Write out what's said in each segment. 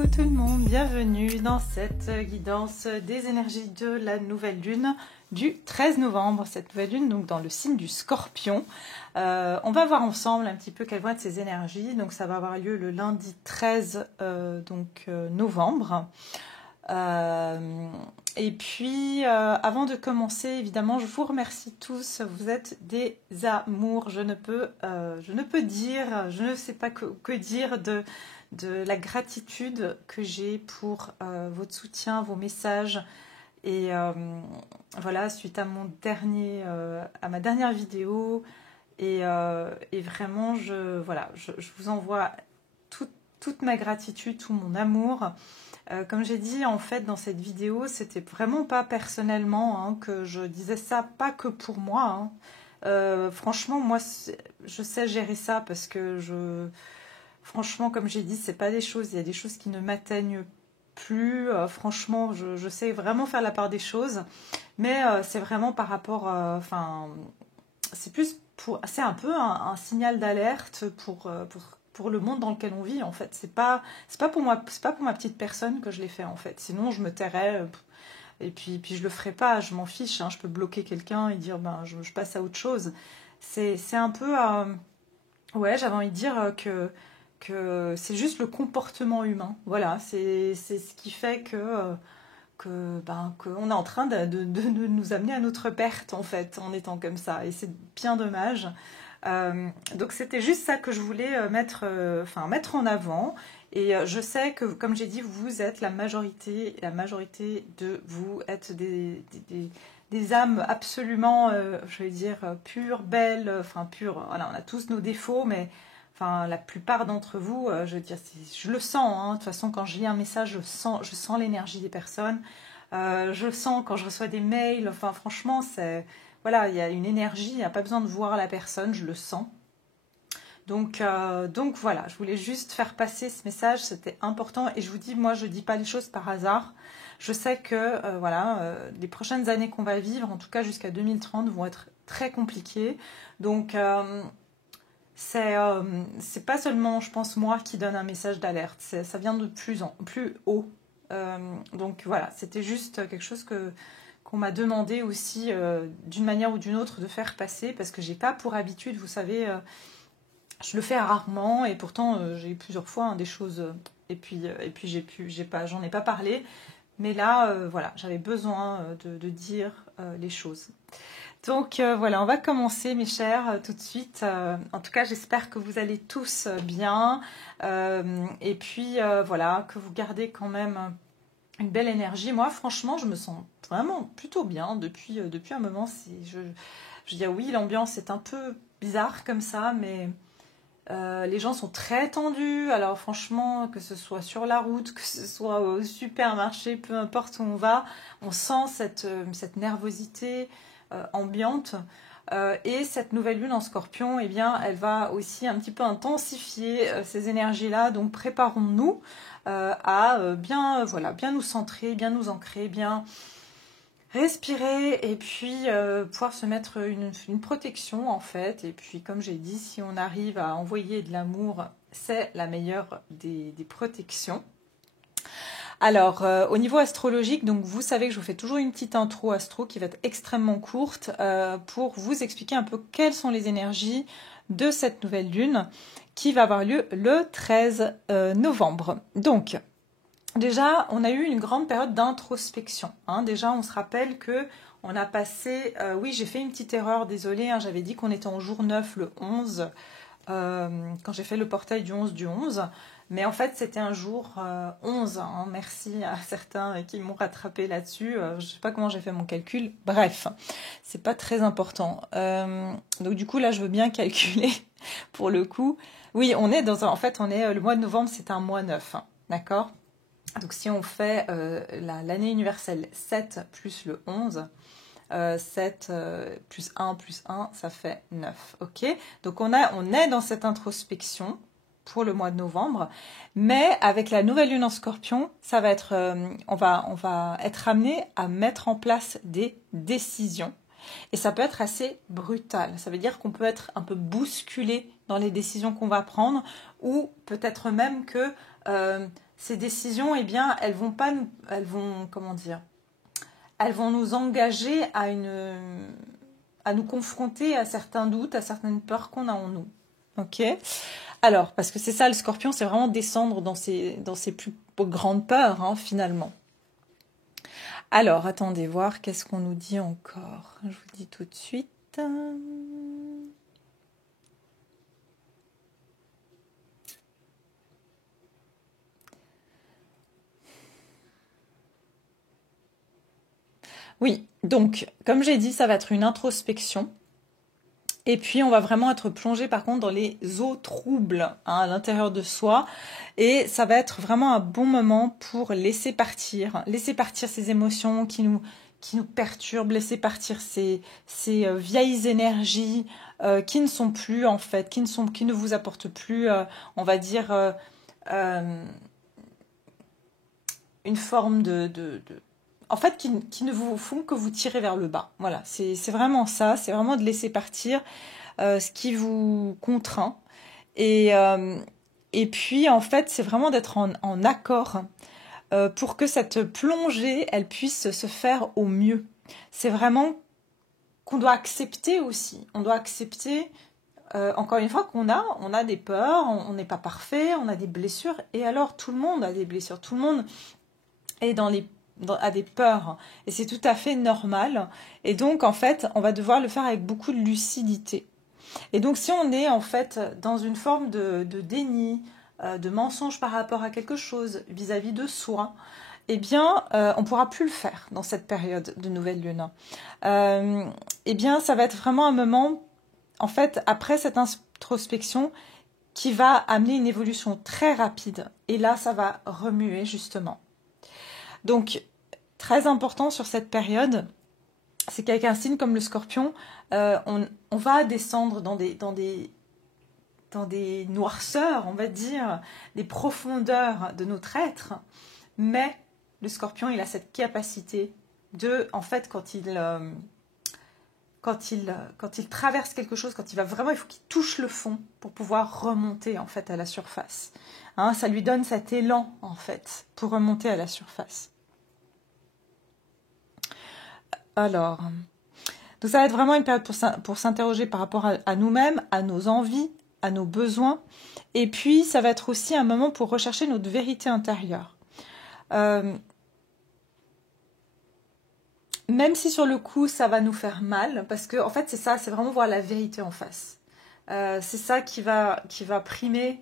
Coucou tout le monde, bienvenue dans cette guidance des énergies de la nouvelle lune du 13 novembre. Cette nouvelle lune donc dans le signe du Scorpion. On va voir ensemble un petit peu quelles vont être ces énergies. Donc ça va avoir lieu le lundi 13 novembre. Et puis avant de commencer, évidemment, je vous remercie tous. Vous êtes des amours. Je ne peux dire, je ne sais pas que dire de la gratitude que j'ai pour votre soutien, vos messages. Et voilà, suite à à ma dernière vidéo. Et vraiment, je vous envoie toute ma gratitude, tout mon amour. Comme j'ai dit en fait dans cette vidéo, c'était vraiment pas personnellement que je disais ça, pas que pour moi. Franchement, moi, je sais gérer ça parce que franchement, comme j'ai dit, c'est pas des choses. Il y a des choses qui ne m'atteignent plus. Franchement, je sais vraiment faire la part des choses, mais c'est vraiment par rapport. C'est plus c'est un peu un signal d'alerte pour le monde dans lequel on vit en fait. C'est pas pour moi, c'est pas pour ma petite personne que je l'ai fait en fait. Sinon je me tairais et puis je le ferai pas, je m'en fiche. Je peux bloquer quelqu'un et dire je passe à autre chose. C'est un peu ouais, j'avais envie de dire que c'est juste le comportement humain. Voilà, c'est ce qui fait qu'on est en train de nous amener à notre perte en fait en étant comme ça, et c'est bien dommage. Donc c'était juste ça que je voulais mettre en avant. Et je sais que, comme j'ai dit, vous êtes la majorité de vous êtes des âmes absolument, je vais dire, pures, belles, pures. Voilà, on a tous nos défauts, mais la plupart d'entre vous, je veux dire, je le sens. De toute façon, quand je lis un message, je sens l'énergie des personnes. Je sens quand je reçois des mails. Franchement, voilà, il y a une énergie. Il n'y a pas besoin de voir la personne, je le sens. Donc voilà, je voulais juste faire passer ce message, c'était important. Et je vous dis, moi, je ne dis pas les choses par hasard. Je sais que les prochaines années qu'on va vivre, en tout cas jusqu'à 2030, vont être très compliquées. Donc c'est pas seulement, je pense, moi qui donne un message d'alerte. Ça vient de plus haut. Donc voilà, c'était juste quelque chose qu'on m'a demandé aussi d'une manière ou d'une autre de faire passer, parce que j'ai pas pour habitude, vous savez, je le fais rarement, et pourtant j'ai eu plusieurs fois des choses, et puis j'en ai pas parlé, mais là voilà, j'avais besoin de dire les choses. Donc voilà, on va commencer mes chers tout de suite. En tout cas, j'espère que vous allez tous bien, et puis voilà, que vous gardez quand même une belle énergie. Moi, franchement, je me sens vraiment plutôt bien depuis un moment. Je veux dire, oui, l'ambiance est un peu bizarre comme ça, mais les gens sont très tendus. Alors franchement, que ce soit sur la route, que ce soit au supermarché, peu importe où on va, on sent cette nervosité ambiante. Et cette nouvelle lune en Scorpion, eh bien, elle va aussi un petit peu intensifier ces énergies-là. Donc préparons-nous à bien nous centrer, bien nous ancrer, bien respirer, et puis pouvoir se mettre une protection en fait. Et puis comme j'ai dit, si on arrive à envoyer de l'amour, c'est la meilleure des protections. Alors, au niveau astrologique, donc vous savez que je vous fais toujours une petite intro astro qui va être extrêmement courte pour vous expliquer un peu quelles sont les énergies de cette nouvelle lune qui va avoir lieu le 13 novembre. Donc, déjà, on a eu une grande période d'introspection. Déjà, on se rappelle que on a passé... oui, j'ai fait une petite erreur, désolée. J'avais dit qu'on était en jour 9, le 11, quand j'ai fait le portail du 11 du 11. Mais en fait, c'était un jour 11. Merci à certains qui m'ont rattrapé là-dessus. Je ne sais pas comment j'ai fait mon calcul. Bref, c'est pas très important. Donc du coup, là, je veux bien calculer pour le coup. Oui, on est le mois de novembre, c'est un mois 9. D'accord ? Donc si on fait l'année universelle 7 plus le 11, 7 plus 1 plus 1, ça fait 9. Ok ? Donc on est dans cette introspection pour le mois de novembre, mais avec la nouvelle lune en Scorpion, ça va être, on va être amené à mettre en place des décisions. Et ça peut être assez brutal. Ça veut dire qu'on peut être un peu bousculé dans les décisions qu'on va prendre, ou peut-être même que ces décisions, eh bien, elles vont pas, comment dire, elles vont nous engager à nous confronter à certains doutes, à certaines peurs qu'on a en nous. Ok. Alors, parce que c'est ça le Scorpion, c'est vraiment descendre dans ses plus grandes peurs, hein, finalement. Alors, attendez, voir qu'est-ce qu'on nous dit encore. Je vous dis tout de suite. Oui, donc, comme j'ai dit, ça va être une introspection. Et puis, on va vraiment être plongé, par contre, dans les eaux troubles, hein, à l'intérieur de soi. Et ça va être vraiment un bon moment pour laisser partir ces émotions qui nous perturbent, laisser partir ces vieilles énergies qui ne sont plus, en fait, qui ne vous apportent plus, on va dire, une forme en fait, qui ne vous font que vous tirer vers le bas. Voilà, c'est vraiment ça, c'est vraiment de laisser partir ce qui vous contraint. Et puis, en fait, c'est vraiment d'être en accord pour que cette plongée, elle puisse se faire au mieux. C'est vraiment qu'on doit accepter aussi. On doit accepter, encore une fois, qu'on a des peurs, on n'est pas parfait, on a des blessures. Et alors, tout le monde a des blessures, tout le monde est a des peurs. Et c'est tout à fait normal. Et donc, en fait, on va devoir le faire avec beaucoup de lucidité. Et donc, si on est, en fait, dans une forme de déni, de mensonge par rapport à quelque chose vis-à-vis de soi, eh bien, on ne pourra plus le faire dans cette période de nouvelle lune. Eh bien, ça va être vraiment un moment, en fait, après cette introspection, qui va amener une évolution très rapide. Et là, ça va remuer, justement. Donc, très important sur cette période, c'est qu'avec un signe comme le Scorpion, on va descendre dans des noirceurs, on va dire, des profondeurs de notre être. Mais le Scorpion, il a cette capacité de, en fait, quand il traverse quelque chose, quand il va vraiment, il faut qu'il touche le fond pour pouvoir remonter, en fait, à la surface. Hein, ça lui donne cet élan, en fait, pour remonter à la surface. Alors, donc ça va être vraiment une période pour s'interroger par rapport à nous-mêmes, à nos envies, à nos besoins. Et puis, ça va être aussi un moment pour rechercher notre vérité intérieure. Même si sur le coup, ça va nous faire mal, parce que en fait, c'est ça, c'est vraiment voir la vérité en face. C'est ça qui va primer,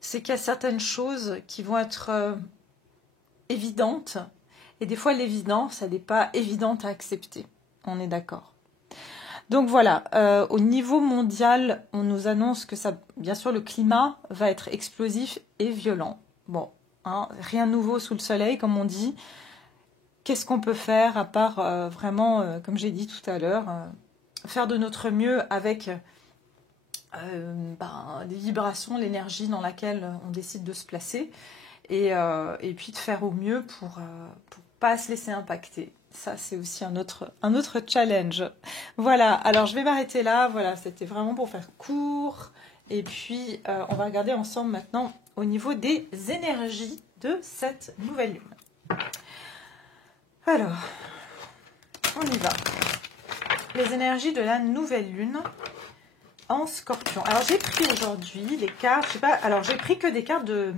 c'est qu'il y a certaines choses qui vont être évidentes, et des fois, l'évidence, elle n'est pas évidente à accepter. On est d'accord. Donc voilà, au niveau mondial, on nous annonce que ça, bien sûr, le climat va être explosif et violent. Bon, hein, rien de nouveau sous le soleil, comme on dit. Qu'est-ce qu'on peut faire à part vraiment, comme j'ai dit tout à l'heure, faire de notre mieux avec des vibrations, l'énergie dans laquelle on décide de se placer, et puis de faire au mieux pour pas se laisser impacter. Ça, c'est aussi un autre challenge. Voilà, alors je vais m'arrêter là. Voilà, c'était vraiment pour faire court. Et puis, on va regarder ensemble maintenant au niveau des énergies de cette nouvelle lune. Alors, on y va. Les énergies de la nouvelle lune en Scorpion. Alors, j'ai pris aujourd'hui les cartes, je sais pas, alors j'ai pris que des cartes de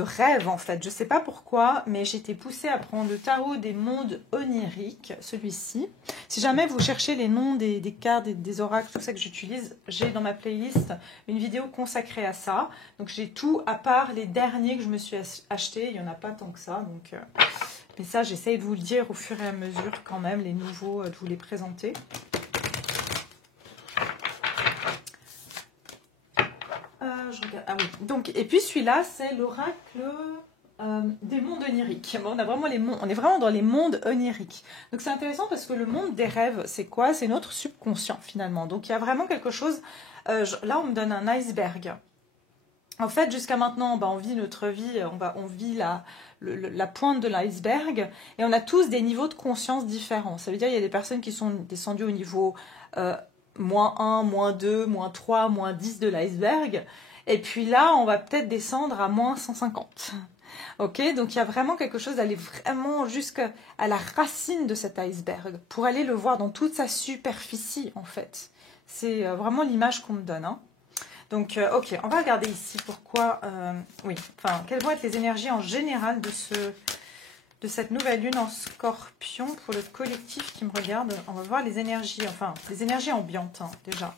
rêve en fait. Je ne sais pas pourquoi, mais j'ai été poussée à prendre le tarot des mondes oniriques, celui-ci. Si jamais vous cherchez les noms des cartes, des oracles, tout ça que j'utilise, j'ai dans ma playlist une vidéo consacrée à ça. Donc j'ai tout à part les derniers que je me suis achetés. Il n'y en a pas tant que ça. Donc, mais ça, j'essaye de vous le dire au fur et à mesure quand même, les nouveaux, de vous les présenter. Ah oui. Donc, et puis celui-là, c'est l'oracle des mondes oniriques. Bon, on est vraiment dans les mondes oniriques. Donc c'est intéressant parce que le monde des rêves, c'est quoi? C'est notre subconscient finalement. Donc il y a vraiment quelque chose. Là, on me donne un iceberg. En fait, jusqu'à maintenant, on vit notre vie, on vit la pointe de l'iceberg, et on a tous des niveaux de conscience différents. Ça veut dire qu'il y a des personnes qui sont descendues au niveau moins 1, moins 2, moins 3, moins 10 de l'iceberg. Et puis là, on va peut-être descendre à moins 150. Ok, donc il y a vraiment quelque chose d'aller vraiment jusqu'à la racine de cet iceberg pour aller le voir dans toute sa superficie en fait. C'est vraiment l'image qu'on me donne. Hein. Donc, ok, on va regarder ici pourquoi, oui, enfin, quelles vont être les énergies en général de cette nouvelle lune en scorpion pour le collectif qui me regarde. On va voir les énergies, enfin, les énergies ambiantes hein, déjà.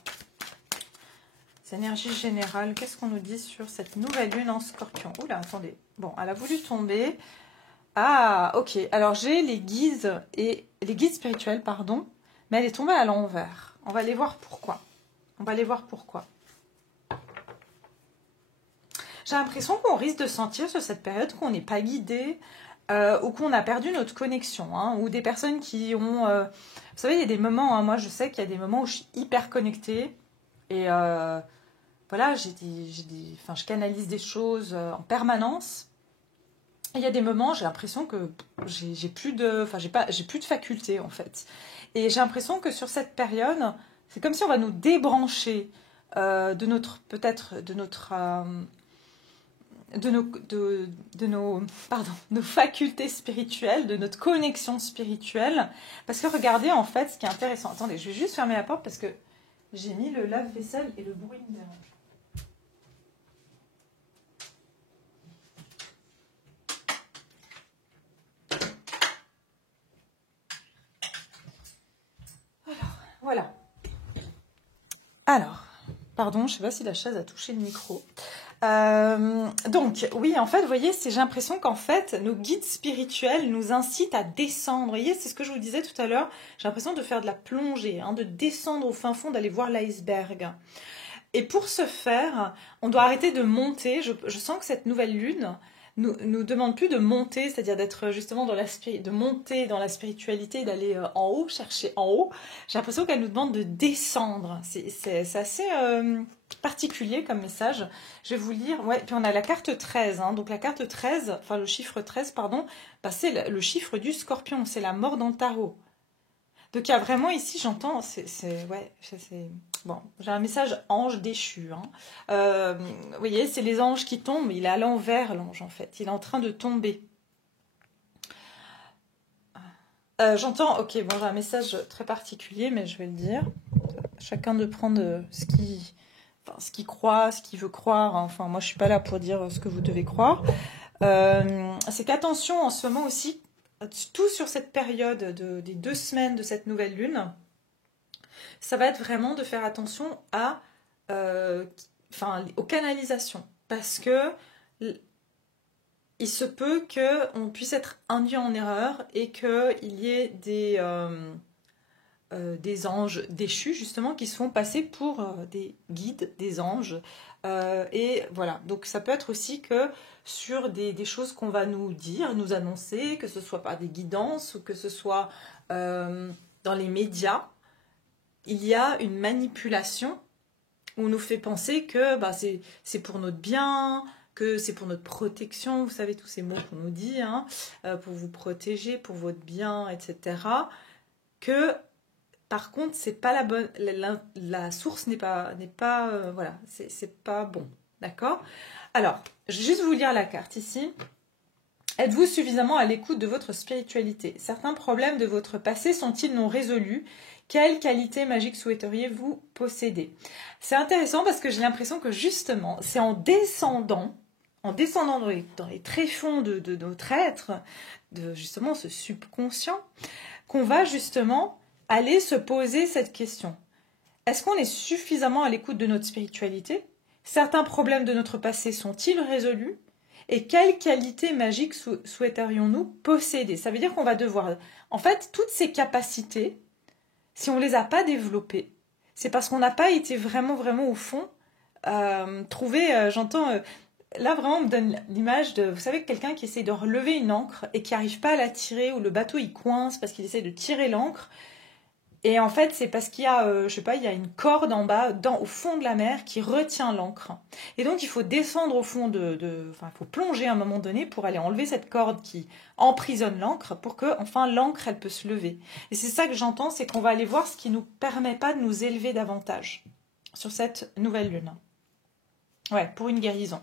Les énergies générales, qu'est-ce qu'on nous dit sur cette nouvelle lune en scorpion? Oula, attendez, bon, elle a voulu tomber. Ah, ok, alors j'ai les guides spirituels, pardon, mais elle est tombée à l'envers. On va aller voir pourquoi. On va aller voir pourquoi. J'ai l'impression qu'on risque de sentir sur cette période qu'on n'est pas guidé ou qu'on a perdu notre connexion. Hein, ou des personnes qui ont... vous savez, il y a des moments, hein, moi je sais qu'il y a des moments où je suis hyper connectée. Et voilà, enfin, je canalise des choses en permanence. Et il y a des moments, j'ai l'impression que j'ai plus de... Enfin, j'ai plus de faculté en fait. Et j'ai l'impression que sur cette période, c'est comme si on va nous débrancher de notre... Peut-être de notre... nos facultés spirituelles, de notre connexion spirituelle. Parce que regardez, en fait, ce qui est intéressant. Attendez, je vais juste fermer la porte parce que j'ai mis le lave-vaisselle et le bruit me dérange. Voilà. Alors, pardon, je ne sais pas si la chaise a touché le micro. Donc, oui, en fait, vous voyez, j'ai l'impression qu'en fait, nos guides spirituels nous incitent à descendre. Vous voyez, c'est ce que je vous disais tout à l'heure. J'ai l'impression de faire de la plongée, hein, de descendre au fin fond, d'aller voir l'iceberg. Et pour ce faire, on doit arrêter de monter. Je sens que cette nouvelle lune nous demande plus de monter, c'est-à-dire d'être justement de monter dans la spiritualité, d'aller en haut, chercher en haut. J'ai l'impression qu'elle nous demande de descendre. C'est assez particulier comme message. Je vais vous lire. Ouais, puis on a la carte 13. Hein. Donc la carte 13, enfin le chiffre 13, pardon, bah, c'est le chiffre du scorpion. C'est la mort dans le tarot. Donc il y a vraiment ici, j'entends, bon, j'ai un message ange déchu. Hein. Vous voyez, c'est les anges qui tombent, il est à l'envers l'ange en fait, il est en train de tomber. J'entends, ok, bon j'ai un message très particulier, mais je vais le dire. Chacun de prendre ce qu'il croit, ce qu'il veut croire. Enfin, moi je suis pas là pour dire ce que vous devez croire. C'est qu'attention en ce moment aussi, tout sur cette période des 2 semaines de cette nouvelle lune, ça va être vraiment de faire attention aux canalisations. Parce que il se peut qu'on puisse être induit en erreur et qu'il y ait des anges déchus, justement, qui se font passer pour des guides, des anges. Et voilà, donc ça peut être aussi que sur des choses qu'on va nous dire, nous annoncer, que ce soit par des guidances ou que ce soit dans les médias, il y a une manipulation où on nous fait penser que bah, c'est pour notre bien, que c'est pour notre protection, vous savez tous ces mots qu'on nous dit, hein, pour vous protéger, pour votre bien, etc. Que par contre, c'est pas la bonne, la source n'est pas voilà, c'est pas bon, d'accord? Alors, je vais juste vous lire la carte ici. Êtes-vous suffisamment à l'écoute de votre spiritualité? Certains problèmes de votre passé sont-ils non résolus? Quelle qualité magique souhaiteriez-vous posséder? C'est intéressant parce que j'ai l'impression que justement, c'est en descendant dans les tréfonds de notre être, de justement ce subconscient, qu'on va justement aller se poser cette question. Est-ce qu'on est suffisamment à l'écoute de notre spiritualité? Certains problèmes de notre passé sont-ils résolus? Et quelle qualité magique souhaiterions-nous posséder? Ça veut dire qu'on va devoir... En fait, toutes ces capacités, si on ne les a pas développées, c'est parce qu'on n'a pas été vraiment, vraiment au fond trouver... j'entends... là, vraiment, on me donne l'image de... Vous savez, quelqu'un qui essaie de relever une ancre et qui n'arrive pas à la tirer, ou le bateau, il coince parce qu'il essaie de tirer l'ancre. Et en fait, c'est parce qu'il y a, je sais pas, il y a une corde en bas, au fond de la mer, qui retient l'ancre. Et donc, il faut descendre au fond enfin, il faut plonger à un moment donné pour aller enlever cette corde qui emprisonne l'ancre, pour que, enfin, l'ancre, elle peut se lever. Et c'est ça que j'entends, c'est qu'on va aller voir ce qui nous permet pas de nous élever davantage sur cette nouvelle lune. Ouais, pour une guérison.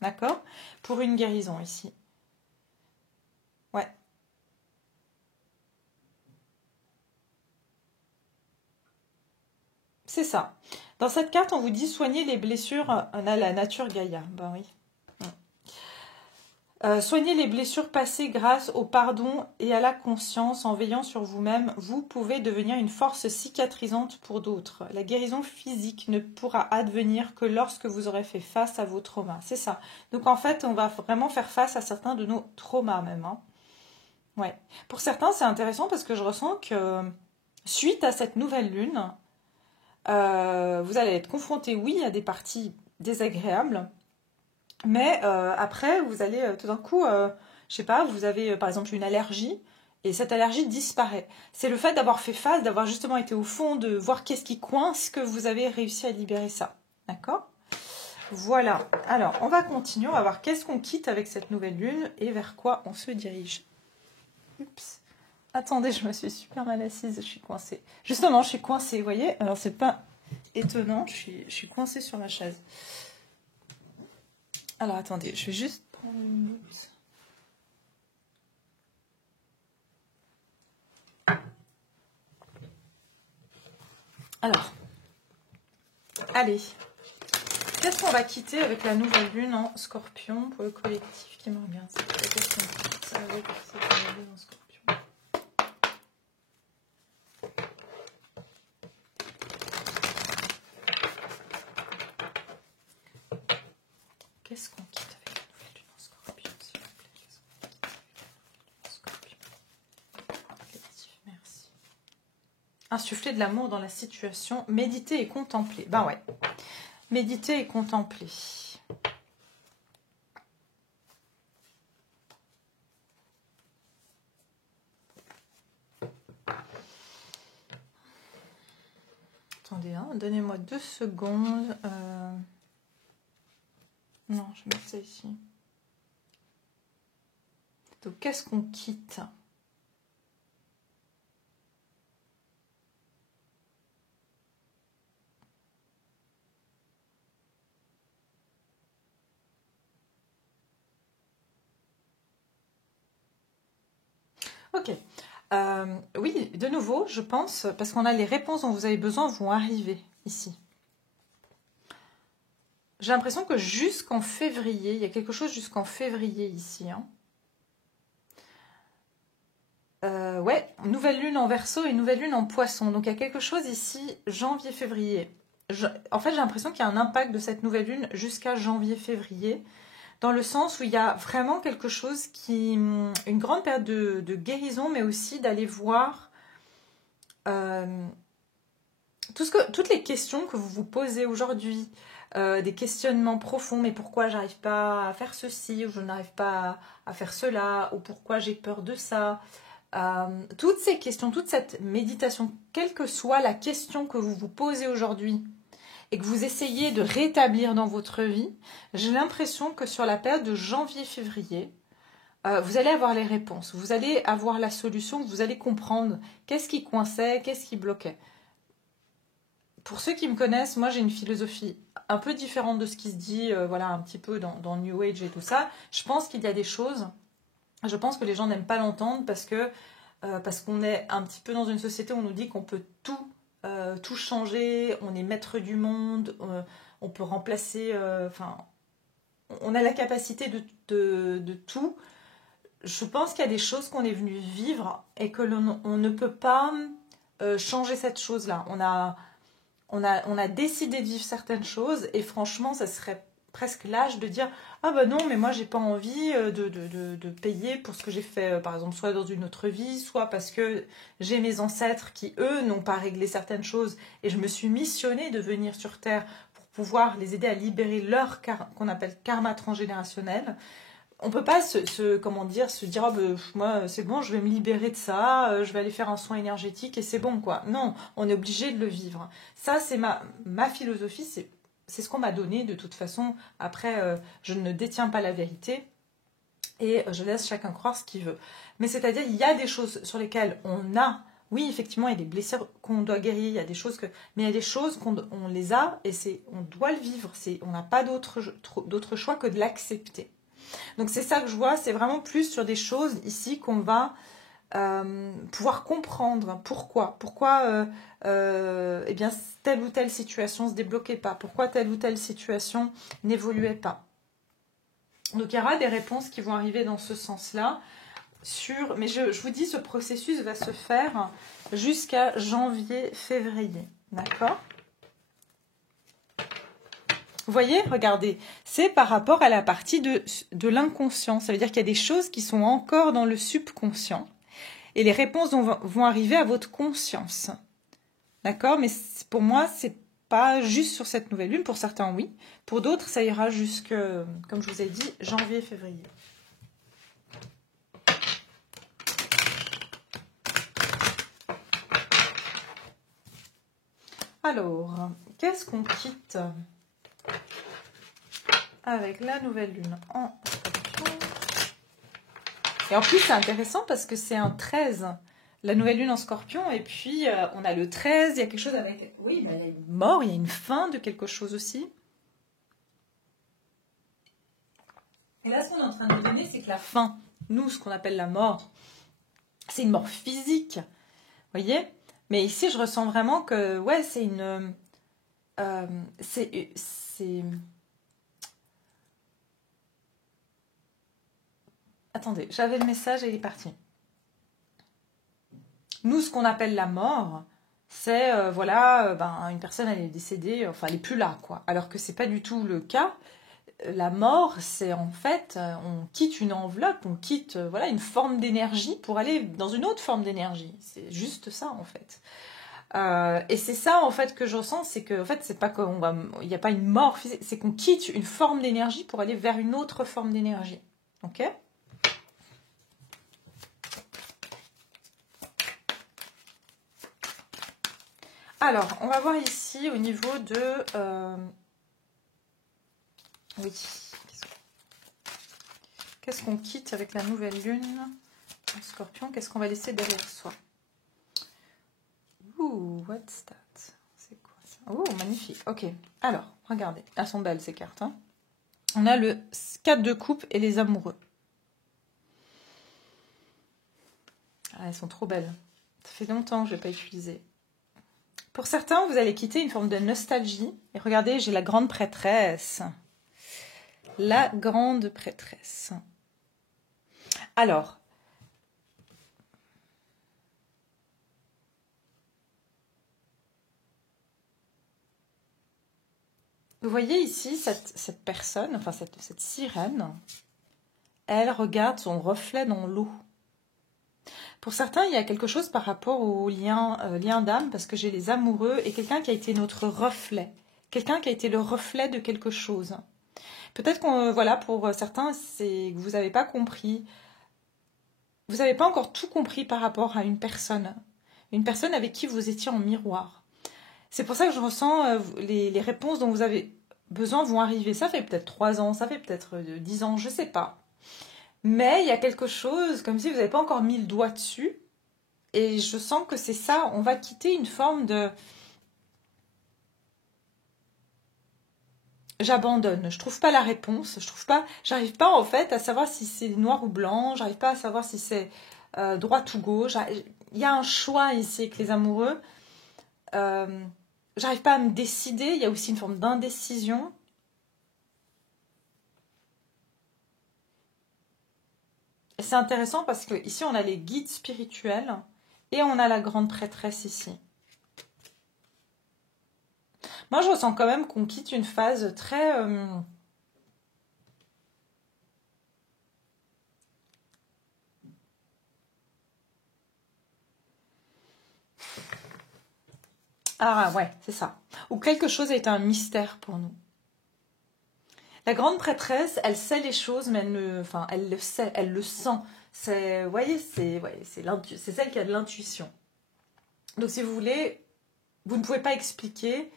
D'accord? Pour une guérison ici. c'est ça. Dans cette carte, on vous dit soigner les blessures. On a la nature Gaïa. Ben oui. Soignez les blessures passées grâce au pardon et à la conscience en veillant sur vous-même. Vous pouvez devenir une force cicatrisante pour d'autres. La guérison physique ne pourra advenir que lorsque vous aurez fait face à vos traumas. C'est ça. Donc en fait, on va vraiment faire face à certains de nos traumas même. Hein. Ouais. Pour certains, c'est intéressant parce que je ressens que suite à cette nouvelle lune, vous allez être confronté, oui, à des parties désagréables. Mais après, vous allez tout d'un coup, je sais pas, vous avez par exemple une allergie et cette allergie disparaît. C'est le fait d'avoir fait face, d'avoir justement été au fond, de voir qu'est-ce qui coince que vous avez réussi à libérer ça. D'accord? Voilà. Alors, on va continuer, on va voir qu'est-ce qu'on quitte avec cette nouvelle lune et vers quoi on se dirige. Oups. Attendez, je me suis super mal assise, je suis coincée. Justement, je suis coincée, vous voyez? Alors, c'est pas étonnant, je suis coincée sur ma chaise. Alors attendez, je vais juste prendre une goutte. Alors, allez. Qu'est-ce qu'on va quitter avec la nouvelle lune en Scorpion pour le collectif qui me regarde? Qu'est-ce qu'on quitte avec cette nouvelle lune en Scorpion? Qu'est-ce qu'on quitte avec la nouvelle lune en Scorpion, s'il vous plaît? Qu'est-ce qu'on quitte avec la nouvelle lune en Scorpion? Collectif, merci. Insuffler de l'amour dans la situation, méditer et contempler. Ben ouais. Méditer et contempler. Attendez, hein, donnez-moi 2 secondes. Non, je vais mettre ça ici. Donc, qu'est-ce qu'on quitte? Ok. Oui, de nouveau, je pense, parce qu'on a les réponses dont vous avez besoin vont arriver ici. J'ai l'impression que jusqu'en février, il y a quelque chose jusqu'en février ici. Hein. Ouais, nouvelle lune en Verseau et nouvelle lune en Poisson. Donc il y a quelque chose ici, janvier-février. En fait, j'ai l'impression qu'il y a un impact de cette nouvelle lune jusqu'à janvier-février. Dans le sens où il y a vraiment quelque chose qui... Une grande période de guérison, mais aussi d'aller voir toutes les questions que vous vous posez aujourd'hui, des questionnements profonds, mais pourquoi j'arrive pas à faire ceci, ou je n'arrive pas à faire cela, ou pourquoi j'ai peur de ça. Toutes ces questions, toute cette méditation, quelle que soit la question que vous vous posez aujourd'hui, et que vous essayez de rétablir dans votre vie, j'ai l'impression que sur la période de janvier-février, vous allez avoir les réponses, vous allez avoir la solution, vous allez comprendre qu'est-ce qui coinçait, qu'est-ce qui bloquait. Pour ceux qui me connaissent, moi j'ai une philosophie un peu différente de ce qui se dit, voilà, un petit peu dans New Age et tout ça. Je pense qu'il y a des choses, je pense que les gens n'aiment pas l'entendre parce qu'on est un petit peu dans une société où on nous dit qu'on peut tout changer, on est maître du monde, on peut remplacer, on a la capacité de tout. Je pense qu'il y a des choses qu'on est venu vivre et que on ne peut pas changer cette chose-là. On a décidé de vivre certaines choses et franchement, ça serait presque l'âge de dire « Ah bah non, mais moi j'ai pas envie de payer pour ce que j'ai fait, par exemple, soit dans une autre vie, soit parce que j'ai mes ancêtres qui, eux, n'ont pas réglé certaines choses et je me suis missionnée de venir sur Terre pour pouvoir les aider à libérer leur qu'on appelle karma transgénérationnel. » On peut pas se dire oh, ben, moi c'est bon, je vais me libérer de ça, je vais aller faire un soin énergétique et c'est bon quoi. Non, on est obligé de le vivre. Ça c'est ma philosophie, c'est ce qu'on m'a donné de toute façon. Après, je ne détiens pas la vérité et je laisse chacun croire ce qu'il veut. Mais c'est-à-dire il y a des choses sur lesquelles oui, effectivement, il y a des blessures qu'on doit guérir, il y a des choses mais il y a des choses on les a et on doit le vivre. On n'a pas d'autre choix que de l'accepter. Donc c'est ça que je vois, c'est vraiment plus sur des choses ici qu'on va pouvoir comprendre pourquoi eh bien, telle ou telle situation ne se débloquait pas, pourquoi telle ou telle situation n'évoluait pas. Donc il y aura des réponses qui vont arriver dans ce sens-là. Mais je vous dis, ce processus va se faire jusqu'à janvier-février. D'accord ? Vous voyez, regardez, c'est par rapport à la partie de l'inconscient. Ça veut dire qu'il y a des choses qui sont encore dans le subconscient. Et les réponses vont arriver à votre conscience. D'accord? Mais pour moi, c'est pas juste sur cette nouvelle lune. Pour certains, oui. Pour d'autres, ça ira jusque, comme je vous ai dit, janvier-février. Alors, qu'est-ce qu'on quitte avec la nouvelle lune en Scorpion? Et en plus, c'est intéressant parce que c'est un 13. La nouvelle lune en Scorpion, et puis on a le 13, il y a quelque chose avec... Oui, mais il y a une mort, il y a une fin de quelque chose aussi. Et là, ce qu'on est en train de nous donner, c'est que la fin, nous, ce qu'on appelle la mort, c'est une mort physique. Vous voyez? Mais ici, je ressens vraiment que, ouais, c'est une... c'est... Attendez, j'avais le message et il est parti. Nous, ce qu'on appelle la mort, c'est, voilà, une personne, elle est décédée, enfin, elle n'est plus là, quoi. Alors que c'est pas du tout le cas. La mort, c'est en fait, on quitte une enveloppe, on quitte, voilà, une forme d'énergie pour aller dans une autre forme d'énergie. C'est juste ça, en fait. Et c'est ça, en fait, que je ressens, c'est que, en fait, c'est pas il n'y a pas une mort physique, c'est qu'on quitte une forme d'énergie pour aller vers une autre forme d'énergie. Ok ? Alors, on va voir ici au niveau de... Oui. Qu'est-ce qu'on quitte avec la nouvelle lune en Scorpion? Qu'est-ce qu'on va laisser derrière soi? Ouh, what's that? C'est quoi ça? Oh, magnifique. Ok. Alors, regardez. Elles sont belles ces cartes. Hein. On a le 4 de coupe et les amoureux. Ah, elles sont trop belles. Ça fait longtemps que je ne l'ai pas utilisé. Pour certains, vous allez quitter une forme de nostalgie. Et regardez, j'ai la grande prêtresse. La grande prêtresse. Alors, vous voyez ici cette personne, enfin cette sirène, elle regarde son reflet dans l'eau. Pour certains, il y a quelque chose par rapport au lien d'âme, parce que j'ai les amoureux et quelqu'un qui a été notre reflet. Quelqu'un qui a été le reflet de quelque chose. Peut-être que, voilà, pour certains, c'est que vous n'avez pas compris. Vous n'avez pas encore tout compris par rapport à une personne. Une personne avec qui vous étiez en miroir. C'est pour ça que je ressens les réponses dont vous avez besoin vont arriver. Ça fait peut-être 3 ans, ça fait peut-être 10 ans, je ne sais pas. Mais il y a quelque chose, comme si vous n'avez pas encore mis le doigt dessus. Et je sens que c'est ça, on va quitter une forme de... J'abandonne, je trouve pas la réponse, j'arrive pas en fait à savoir si c'est noir ou blanc, j'arrive pas à savoir si c'est droite ou gauche. Il y a un choix ici avec les amoureux. J'arrive pas à me décider, il y a aussi une forme d'indécision. Et c'est intéressant parce que ici on a les guides spirituels et on a la grande prêtresse ici. Moi je ressens quand même qu'on quitte une phase très... Ah ouais, c'est ça. Ou quelque chose a été un mystère pour nous. La grande prêtresse, elle sait les choses, mais elle le sait, elle le sent. Vous voyez, c'est celle qui a de l'intuition. Donc si vous voulez, vous ne pouvez pas expliquer.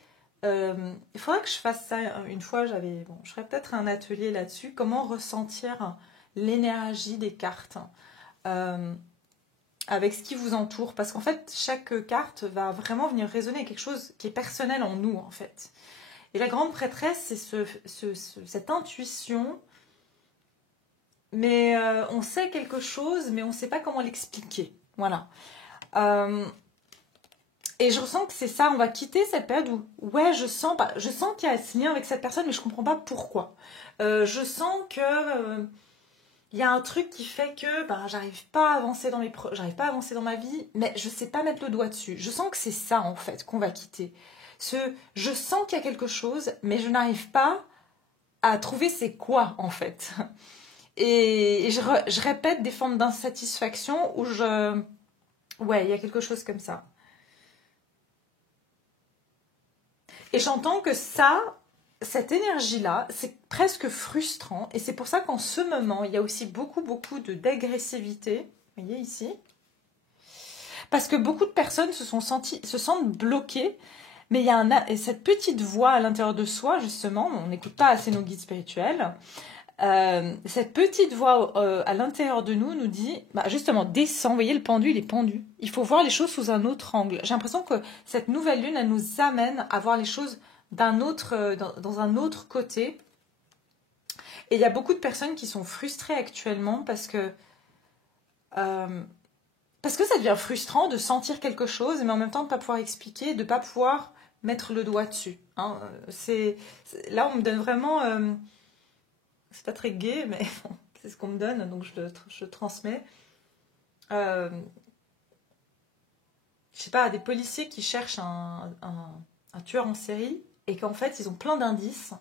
Il faudra que je fasse ça une fois. Je ferai peut-être un atelier là-dessus. Comment ressentir l'énergie des cartes avec ce qui vous entoure. Parce qu'en fait, chaque carte va vraiment venir résonner avec quelque chose qui est personnel en nous, en fait. Et la grande prêtresse, c'est cette intuition, mais on sait quelque chose, mais on ne sait pas comment l'expliquer. Voilà. Et je ressens que c'est ça, on va quitter cette période où, ouais, je sens qu'il y a ce lien avec cette personne, mais je comprends pas pourquoi. Je sens que il y a un truc qui fait que j'arrive pas à avancer j'arrive pas à avancer dans ma vie, mais je sais pas mettre le doigt dessus. Je sens que c'est ça en fait qu'on va quitter. Je sens qu'il y a quelque chose, mais je n'arrive pas à trouver c'est quoi en fait. Et je répète des formes d'insatisfaction où ouais, il y a quelque chose comme ça. Et j'entends que cette énergie-là, c'est presque frustrant. Et c'est pour ça qu'en ce moment, il y a aussi beaucoup d'agressivité. Vous voyez ici. Parce que beaucoup de personnes se sentent bloquées. Mais il y a cette petite voix à l'intérieur de soi, justement. On n'écoute pas assez nos guides spirituels. Cette petite voix à l'intérieur de nous dit, justement, descends, vous voyez le pendu, il est pendu. Il faut voir les choses sous un autre angle. J'ai l'impression que cette nouvelle lune, elle nous amène à voir les choses dans un autre côté. Et il y a beaucoup de personnes qui sont frustrées actuellement parce que ça devient frustrant de sentir quelque chose, mais en même temps de ne pas pouvoir expliquer, de ne pas pouvoir mettre le doigt dessus. Hein. Là, on me donne vraiment... c'est pas très gai, mais bon, c'est ce qu'on me donne, donc je transmets. Je sais pas, des policiers qui cherchent un tueur en série et qu'en fait, ils ont plein d'indices.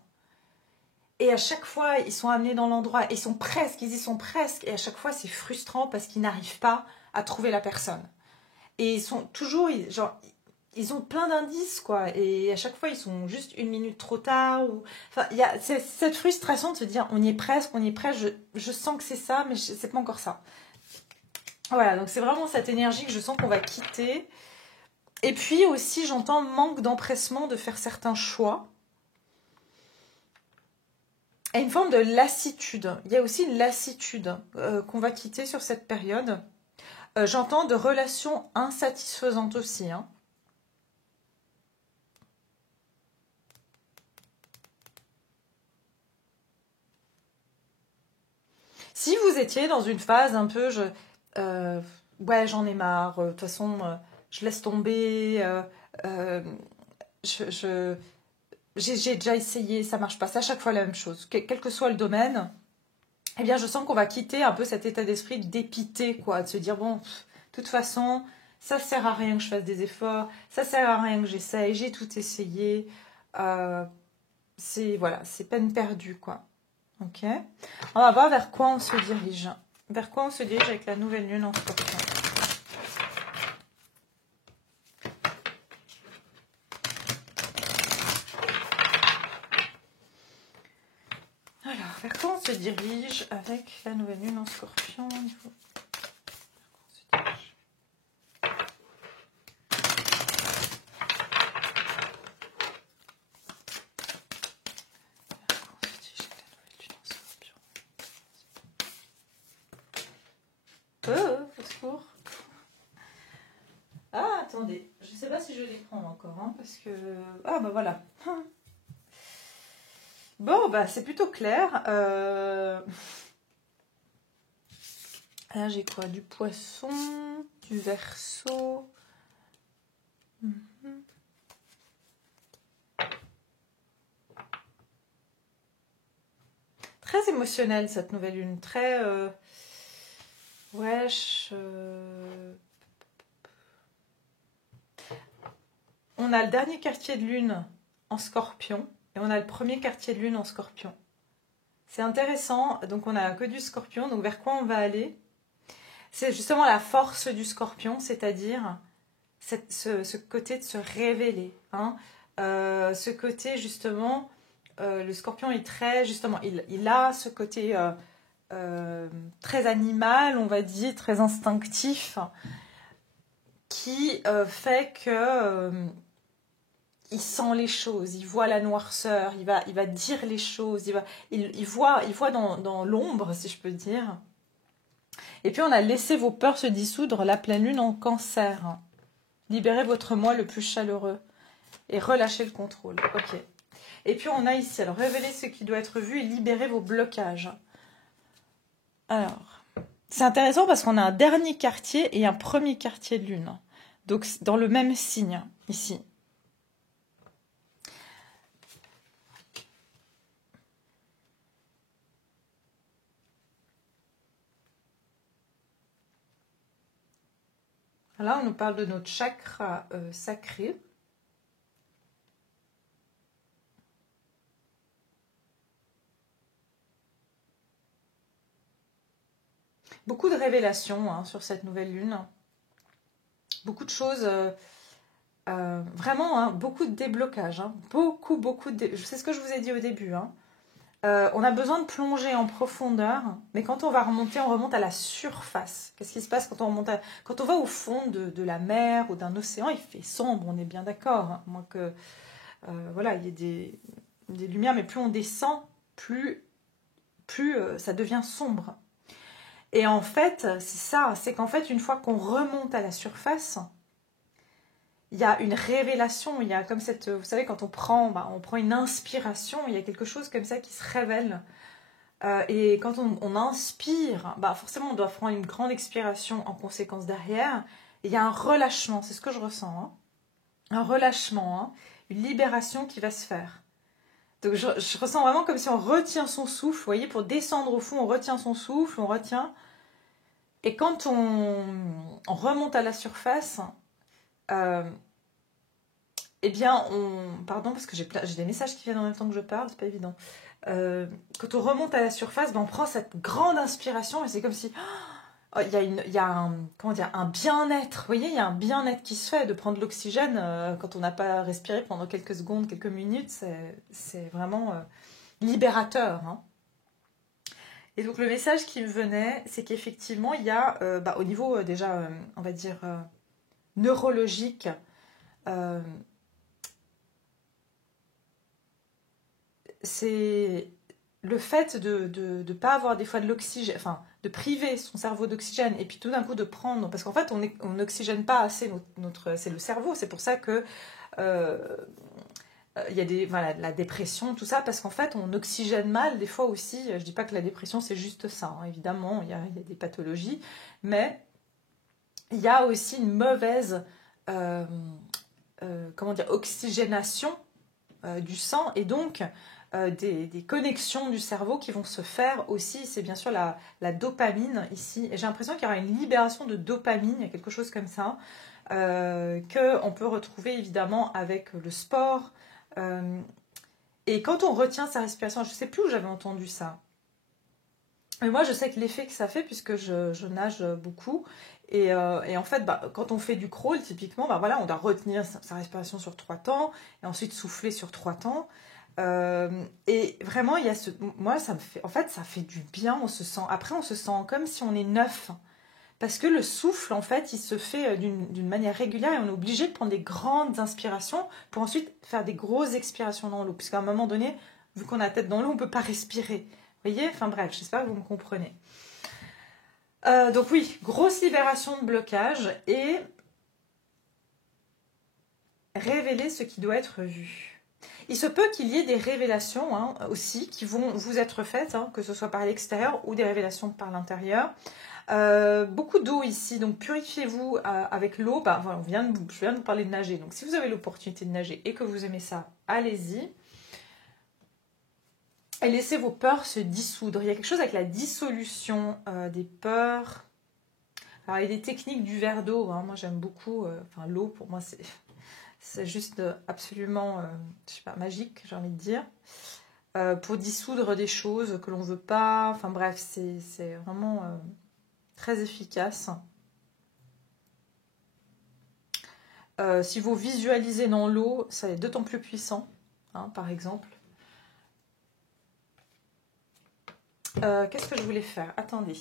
Et à chaque fois, ils sont amenés dans l'endroit, ils y sont presque. Et à chaque fois, c'est frustrant parce qu'ils n'arrivent pas à trouver la personne. Et ils sont toujours, ils ont plein d'indices, quoi. Et à chaque fois, ils sont juste une minute trop tard. Enfin, il y a cette frustration de se dire, on y est presque. Je sens que c'est ça, mais c'est pas encore ça. Voilà, donc c'est vraiment cette énergie que je sens qu'on va quitter. Et puis aussi, j'entends manque d'empressement de faire certains choix. Et une forme de lassitude. Il y a aussi une lassitude qu'on va quitter sur cette période. J'entends de relations insatisfaisantes aussi. Hein. Si vous étiez dans une phase un peu, ouais, j'en ai marre, de toute façon, je laisse tomber, j'ai déjà essayé, ça marche pas, c'est à chaque fois la même chose, quel que soit le domaine, eh bien, je sens qu'on va quitter un peu cet état d'esprit dépité, quoi, de se dire, bon, de toute façon, ça sert à rien que je fasse des efforts, ça sert à rien que j'essaye, j'ai tout essayé, voilà, c'est peine perdue, quoi. Ok. On va voir vers quoi on se dirige. Vers quoi on se dirige avec la nouvelle lune en Scorpion. Alors, vers quoi on se dirige avec la nouvelle lune en Scorpion. Au secours. Ah, attendez. Je ne sais pas si je les prends encore, hein, parce que... Ah, bah voilà. Bon, bah c'est plutôt clair. Là, j'ai quoi? Du Poisson, du Verseau. Très émotionnelle, cette nouvelle lune. Très... Ouais, on a le dernier quartier de lune en Scorpion et on a le premier quartier de lune en Scorpion. C'est intéressant, donc on a que du Scorpion, donc vers quoi on va aller? C'est justement la force du Scorpion, c'est-à-dire ce côté de se révéler. Hein. Ce côté justement, le Scorpion est très, justement, il a ce côté très animal, on va dire, très instinctif, qui fait que il sent les choses, il voit la noirceur, il va dire les choses, il voit dans l'ombre, si je peux dire. Et puis on a laissé vos peurs se dissoudre, la pleine lune en Cancer. Libérez votre moi le plus chaleureux et relâchez le contrôle. Ok. Et puis on a ici, alors révélez ce qui doit être vu et libérez vos blocages. Alors, C'est intéressant parce qu'on a un dernier quartier et un premier quartier de lune. Donc, dans le même signe, ici. Là, on nous parle de notre chakra sacré. Beaucoup de révélations hein, sur cette nouvelle lune. Beaucoup de choses, vraiment, hein, beaucoup de déblocage. Hein, beaucoup de... C'est ce que je vous ai dit au début. Hein. On a besoin de plonger en profondeur, mais quand on va remonter, on remonte à la surface. Qu'est-ce qui se passe quand on remonte quand on va au fond de la mer ou d'un océan? Il fait sombre, on est bien d'accord. Hein, moins que, voilà, il y a des lumières, mais plus on descend, plus ça devient sombre. Et en fait, c'est ça, c'est qu'en fait, une fois qu'on remonte à la surface, il y a une révélation, il y a comme cette, vous savez, quand on prend une inspiration, il y a quelque chose comme ça qui se révèle. Et quand on inspire, forcément, on doit prendre une grande expiration en conséquence derrière. Et il y a un relâchement, c'est ce que je ressens, hein. Un relâchement, hein, une libération qui va se faire. Donc je ressens vraiment comme si on retient son souffle, vous voyez, pour descendre au fond, on retient son souffle, on retient. Et quand on remonte à la surface, eh bien, pardon, parce que j'ai des messages qui viennent en même temps que je parle, c'est pas évident. Quand on remonte à la surface, on prend cette grande inspiration et c'est comme si il y a un bien-être. Vous voyez, il y a un bien-être qui se fait de prendre l'oxygène quand on n'a pas respiré pendant quelques secondes, quelques minutes. C'est vraiment libérateur. Hein. Et donc le message qui me venait, c'est qu'effectivement, il y a au niveau déjà, on va dire, neurologique, c'est le fait de ne pas avoir des fois de l'oxygène, enfin de priver son cerveau d'oxygène et puis tout d'un coup de prendre, parce qu'en fait on n'oxygène pas assez c'est le cerveau, c'est pour ça que il y a la dépression, tout ça, parce qu'en fait on oxygène mal des fois aussi. Je dis pas que la dépression c'est juste ça, hein, évidemment il y a des pathologies, mais il y a aussi une mauvaise oxygénation du sang et donc des connexions du cerveau qui vont se faire aussi. C'est bien sûr la dopamine ici. Et j'ai l'impression qu'il y aura une libération de dopamine, il y a quelque chose comme ça, qu'on peut retrouver évidemment avec le sport. Et quand on retient sa respiration, je ne sais plus où j'avais entendu ça. Mais moi, je sais que l'effet que ça fait, puisque je nage beaucoup, et en fait, quand on fait du crawl, typiquement, on doit retenir sa respiration sur 3 temps, et ensuite souffler sur 3 temps. Et vraiment, il y a moi, ça me fait, en fait, ça fait du bien. Après, on se sent comme si on est neuf, parce que le souffle, en fait, il se fait d'une manière régulière, et on est obligé de prendre des grandes inspirations pour ensuite faire des grosses expirations dans l'eau, puisqu'à un moment donné, vu qu'on a la tête dans l'eau, on ne peut pas respirer. Vous voyez, enfin bref, j'espère que vous me comprenez. Donc oui, grosse libération de blocage et révéler ce qui doit être vu. Il se peut qu'il y ait des révélations hein, aussi qui vont vous être faites, hein, que ce soit par l'extérieur ou des révélations par l'intérieur. Beaucoup d'eau ici, donc purifiez-vous avec l'eau. Je viens de vous parler de nager, donc si vous avez l'opportunité de nager et que vous aimez ça, allez-y. Et laissez vos peurs se dissoudre. Il y a quelque chose avec la dissolution des peurs. Alors, il y a des techniques du verre d'eau. Hein. Moi, j'aime beaucoup. L'eau, pour moi, c'est juste absolument, je sais pas, magique, j'ai envie de dire. Pour dissoudre des choses que l'on ne veut pas. Enfin, bref, c'est vraiment très efficace. Si vous visualisez dans l'eau, ça est d'autant plus puissant, hein, par exemple. Qu'est-ce que je voulais faire? Attendez.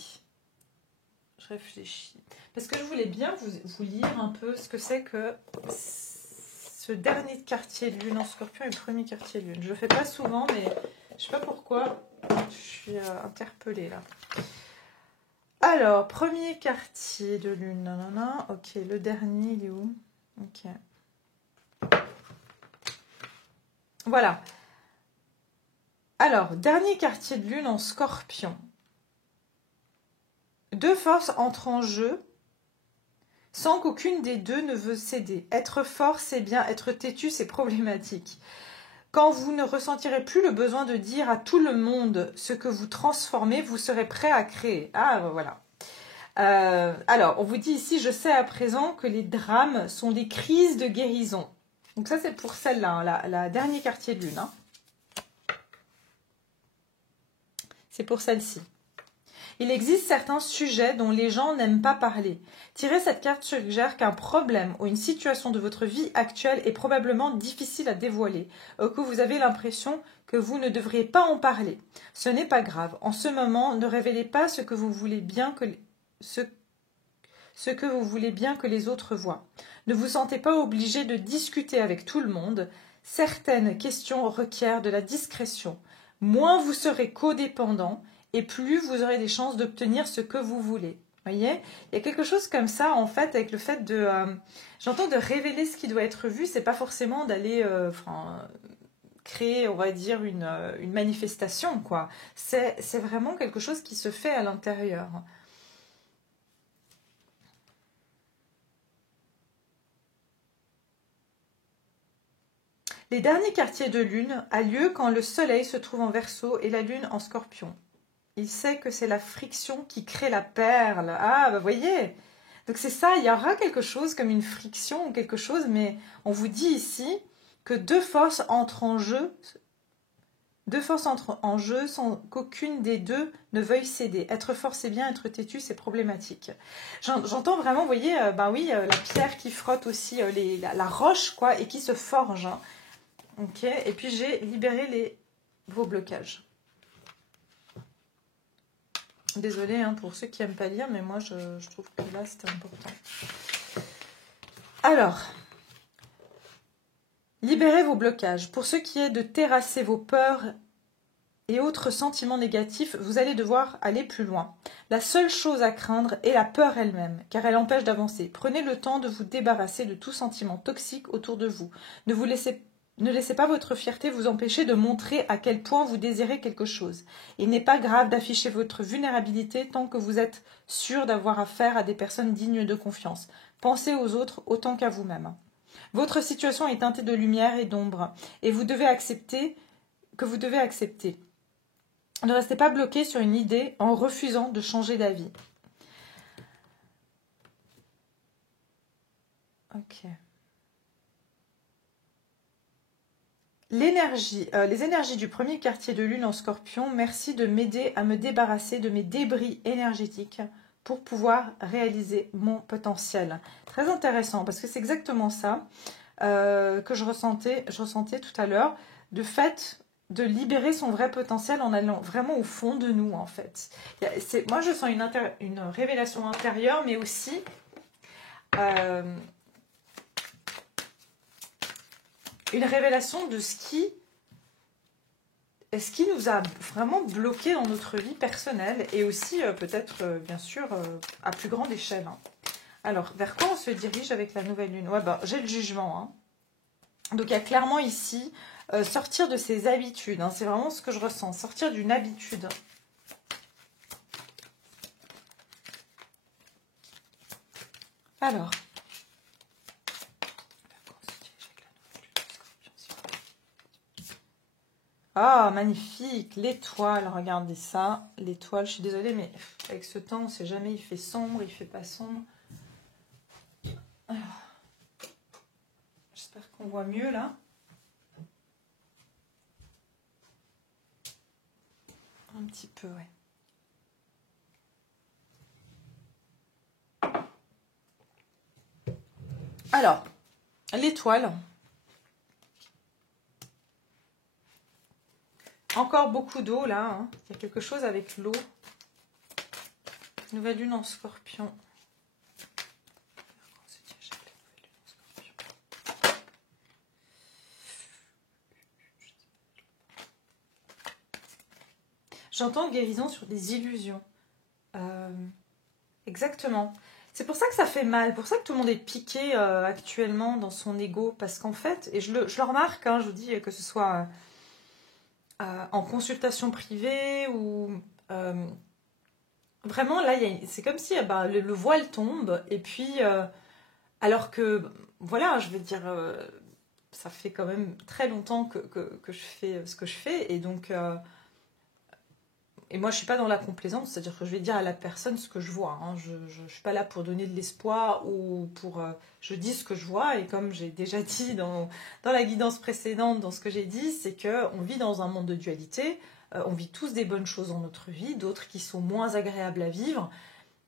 Je réfléchis. Parce que je voulais bien vous lire un peu ce que c'est que ce dernier quartier de lune en Scorpion et le premier quartier de lune. Je le fais pas souvent, mais je ne sais pas pourquoi. Je suis interpellée là. Alors, premier quartier de lune. Nanana. Ok, le dernier, il est où? Ok. Voilà. Alors, dernier quartier de lune en Scorpion. deux forces entrent en jeu sans qu'aucune des deux ne veut céder. Être fort, c'est bien. Être têtu, c'est problématique. Quand vous ne ressentirez plus le besoin de dire à tout le monde ce que vous transformez, vous serez prêt à créer. Ah, voilà. Alors, on vous dit ici, je sais à présent que les drames sont des crises de guérison. Donc ça, c'est pour celle-là, hein, la dernier quartier de lune. Hein. C'est pour celle-ci. Il existe certains sujets dont les gens n'aiment pas parler. Tirer cette carte suggère qu'un problème ou une situation de votre vie actuelle est probablement difficile à dévoiler, ou que vous avez l'impression que vous ne devriez pas en parler. Ce n'est pas grave. En ce moment, ne révélez pas ce que vous voulez bien que les autres voient. Ne vous sentez pas obligé de discuter avec tout le monde. Certaines questions requièrent de la discrétion. Moins vous serez codépendant, et plus vous aurez des chances d'obtenir ce que vous voulez. Voyez, il y a quelque chose comme ça, en fait, avec le fait de... j'entends de révéler ce qui doit être vu, c'est pas forcément d'aller créer, on va dire, une manifestation, quoi. C'est vraiment quelque chose qui se fait à l'intérieur. Les derniers quartiers de lune a lieu quand le soleil se trouve en Verseau et la lune en Scorpion. Il sait que c'est la friction qui crée la perle. Ah, bah voyez. Donc c'est ça, il y aura quelque chose comme une friction ou quelque chose, mais on vous dit ici que deux forces entrent en jeu. Deux forces entrent en jeu sans qu'aucune des deux ne veuille céder. Être fort, c'est bien, être têtu, c'est problématique. J'entends vraiment, vous voyez, la pierre qui frotte aussi, la roche, quoi, et qui se forge. Hein. Ok, et puis j'ai libéré vos blocages. Désolée hein, pour ceux qui n'aiment pas lire, mais moi je trouve que là c'était important. Alors, libérez vos blocages. Pour ce qui est de terrasser vos peurs et autres sentiments négatifs, vous allez devoir aller plus loin. La seule chose à craindre est la peur elle-même, car elle empêche d'avancer. Prenez le temps de vous débarrasser de tout sentiment toxique autour de vous. Ne laissez pas votre fierté vous empêcher de montrer à quel point vous désirez quelque chose. Il n'est pas grave d'afficher votre vulnérabilité tant que vous êtes sûr d'avoir affaire à des personnes dignes de confiance. Pensez aux autres autant qu'à vous-même. Votre situation est teintée de lumière et d'ombre, et vous devez accepter. Ne restez pas bloqué sur une idée en refusant de changer d'avis. Ok. Les énergies du premier quartier de lune en Scorpion, merci de m'aider à me débarrasser de mes débris énergétiques pour pouvoir réaliser mon potentiel. Très intéressant, parce que c'est exactement ça que je ressentais tout à l'heure, de fait de libérer son vrai potentiel en allant vraiment au fond de nous, en fait. Moi, je sens une révélation intérieure, mais aussi... une révélation de ce qui nous a vraiment bloqué dans notre vie personnelle et aussi peut-être, bien sûr, à plus grande échelle. Hein. Alors, vers quoi on se dirige avec la nouvelle lune? Ouais, j'ai le jugement. Hein. Donc, il y a clairement ici sortir de ses habitudes. Hein. C'est vraiment ce que je ressens. Sortir d'une habitude. Alors... Ah, magnifique, l'étoile, regardez ça, l'étoile, je suis désolée, mais avec ce temps, on ne sait jamais, il fait sombre, il fait pas sombre. J'espère qu'on voit mieux, là. Un petit peu, ouais. Alors, l'étoile... Encore beaucoup d'eau là, hein. Il y a quelque chose avec l'eau. Nouvelle lune en Scorpion. J'entends guérison sur des illusions. Exactement. C'est pour ça que ça fait mal, pour ça que tout le monde est piqué actuellement dans son ego. Parce qu'en fait, et je le remarque, hein, je vous dis que ce soit... en consultation privée ou vraiment, là, c'est comme si bah, le voile tombe, et puis, alors que, voilà, je veux dire, ça fait quand même très longtemps que je fais ce que je fais, et donc, et moi, je suis pas dans la complaisance, c'est-à-dire que je vais dire à la personne ce que je vois. Hein. Je ne suis pas là pour donner de l'espoir ou pour... je dis ce que je vois, et comme j'ai déjà dit dans la guidance précédente, dans ce que j'ai dit, c'est qu'on vit dans un monde de dualité, on vit tous des bonnes choses dans notre vie, d'autres qui sont moins agréables à vivre,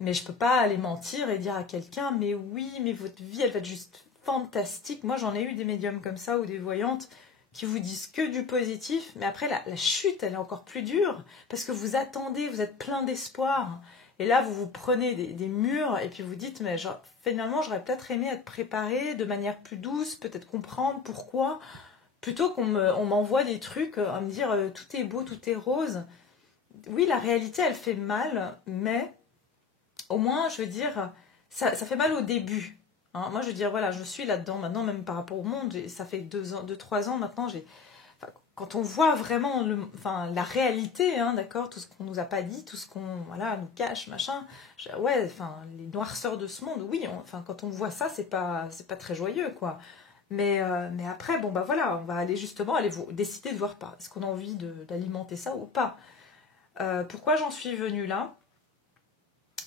mais je peux pas aller mentir et dire à quelqu'un, mais oui, mais votre vie, elle va être juste fantastique. Moi, j'en ai eu des médiums comme ça ou des voyantes qui vous disent que du positif, mais après, la chute, elle est encore plus dure, parce que vous attendez, vous êtes plein d'espoir, et là, vous vous prenez des murs, et puis vous dites, mais genre, finalement, j'aurais peut-être aimé être préparée de manière plus douce, peut-être comprendre pourquoi, plutôt on m'envoie des trucs à me dire, tout est beau, tout est rose. Oui, la réalité, elle fait mal, mais au moins, je veux dire, ça fait mal au début. Hein. Moi, je veux dire, voilà, je suis là-dedans maintenant, même par rapport au monde. Ça fait 2 ans, 3 ans maintenant. Enfin, quand on voit vraiment enfin, la réalité, hein, d'accord, tout ce qu'on nous a pas dit, tout ce qu'on voilà, nous cache, machin. Ouais, enfin, les noirceurs de ce monde, oui. Enfin, quand on voit ça, c'est pas très joyeux, quoi. Mais après, bon, bah voilà, on va aller justement décider de voir pas. Est-ce qu'on a envie d'alimenter ça ou pas. Pourquoi j'en suis venue là?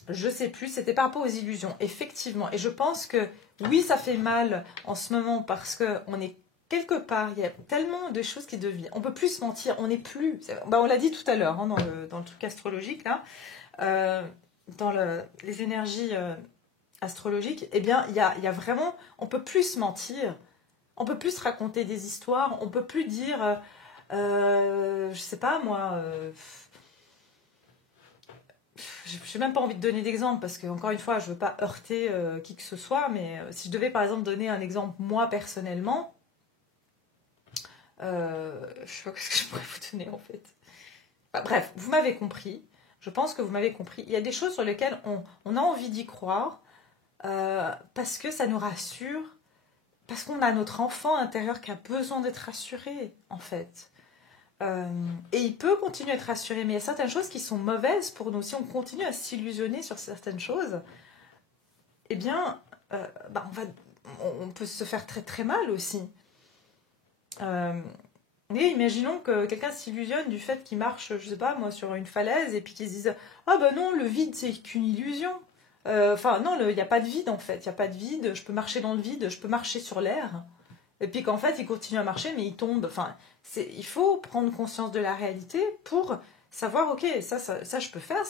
Je sais plus, c'était par rapport aux illusions, effectivement. Et je pense que oui, ça fait mal en ce moment parce que on est quelque part, il y a tellement de choses qui deviennent. On peut plus se mentir, on n'est plus. Bah, on l'a dit tout à l'heure hein, dans le truc astrologique là, euh, dans les énergies astrologiques. Eh bien, il y a vraiment, on peut plus se mentir, on peut plus se raconter des histoires, on peut plus dire, je sais pas moi. Je n'ai même pas envie de donner d'exemple parce que, encore une fois, je ne veux pas heurter qui que ce soit, mais si je devais par exemple donner un exemple, moi personnellement, je ne sais pas ce que je pourrais vous donner en fait. Enfin, bref, vous m'avez compris. Je pense que vous m'avez compris. Il y a des choses sur lesquelles on a envie d'y croire parce que ça nous rassure, parce qu'on a notre enfant intérieur qui a besoin d'être rassuré en fait. Et il peut continuer à être rassuré, mais il y a certaines choses qui sont mauvaises pour nous. Si on continue à s'illusionner sur certaines choses, eh bien, bah, on peut se faire très très mal aussi. Et imaginons que quelqu'un s'illusionne du fait qu'il marche, je sais pas moi, sur une falaise et puis qu'il se dise ah ben non, le vide c'est qu'une illusion. Enfin, non, il n'y a pas de vide en fait, il n'y a pas de vide, je peux marcher dans le vide, je peux marcher sur l'air. Et puis qu'en fait, il continue à marcher, mais il tombe. Enfin, il faut prendre conscience de la réalité pour savoir, ok, ça je peux faire,